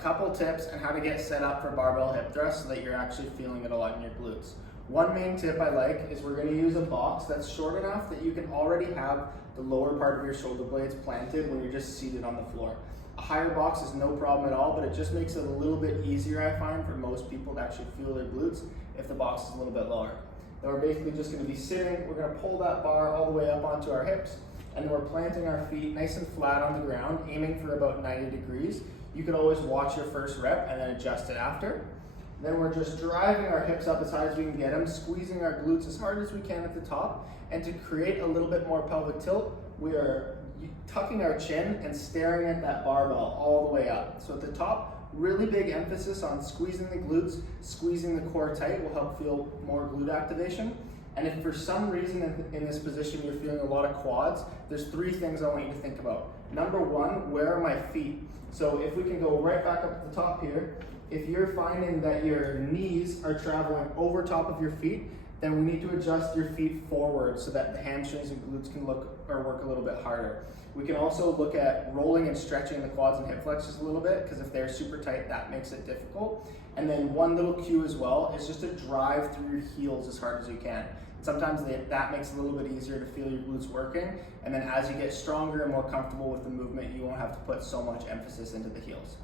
couple tips on how to get set up for barbell hip thrust so that you're actually feeling it a lot in your glutes. One main tip I like is we're going to use a box that's short enough that you can already have the lower part of your shoulder blades planted when you're just seated on the floor. A higher box is no problem at all, but it just makes it a little bit easier, I find, for most people to actually feel their glutes if the box is a little bit lower. Then we're basically just going to be sitting, we're going to pull that bar all the way up onto our hips, and then we're planting our feet nice and flat on the ground, aiming for about 90 degrees. You could always watch your first rep and then adjust it after. Then we're just driving our hips up as high as we can get them, squeezing our glutes as hard as we can at the top. And to create a little bit more pelvic tilt, we are tucking our chin and staring at that barbell all the way up. So at the top, really big emphasis on squeezing the glutes, squeezing the core tight will help feel more glute activation. And if for some reason in this position you're feeling a lot of quads, there's three things I want you to think about. Number one, where are my feet? So if we can go right back up to the top here, if you're finding that your knees are traveling over top of your feet, then we need to adjust your feet forward so that the hamstrings and glutes can work a little bit harder. We can also look at rolling and stretching the quads and hip flexors a little bit, because if they're super tight, that makes it difficult. And then one little cue as well is just to drive through your heels as hard as you can. Sometimes that makes it a little bit easier to feel your glutes working, and then as you get stronger and more comfortable with the movement, you won't have to put so much emphasis into the heels.